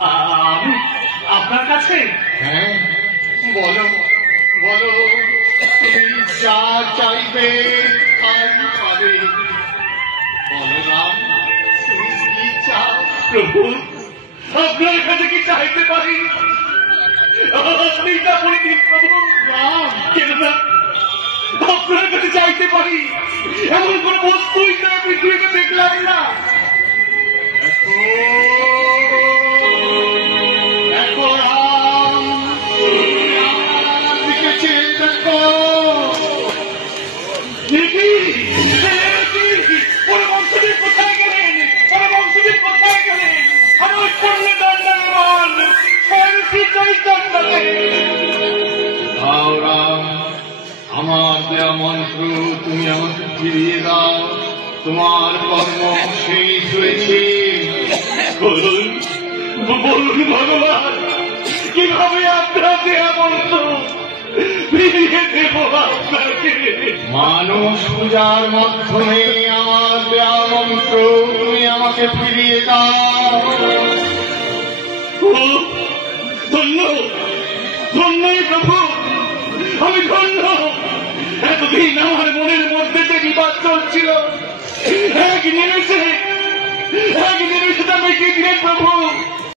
আমি আপনার কাছে? হ্যাঁ, বলো বলো, তুমি যা চাইবে তাই পাবে। বলো রাম, তুমি কি চাও? প্রভু, আপনার কাছে কি চাইতে পারি? আপনি তা বলে দিন প্রভু। রাম, কেন না, আপনার কাছে চাইতে পারি এমন কোন বস্তুই তো পৃথিবীতে দেখলাম না। দেখো দেখো রাম, আমার দিকে চেয়ে দেখো। পরবংশদেব কোথায় গেলেন? পরবংশদেব কোথায় গেলেন? আমার পূর্ণ দণ্ডায়মান স্বয়ং চৈতন্যকে। দাও রাম, আমার দেয়া মন্ত্র তুমি আমাকে ফিরিয়ে দাও। তোমার কর্ম শেষ হয়েছে। বলুন বলুন ভগবান, কিভাবে আপনার দেয়া মন্ত্র ফিরিয়ে দেব আপনাকে? মানুষ পূজার মাধ্যমে আমার দেয়া মন্ত্র তুমি আমাকে ফিরিয়ে দাও। ও, ধন্য ধন্য প্রভু, আমি ধন্য। এতদিন আমার মনের মধ্যে যে বিবাদ চলছিল, এক নিমেষে তা মিটিয়ে দিলেন প্রভু।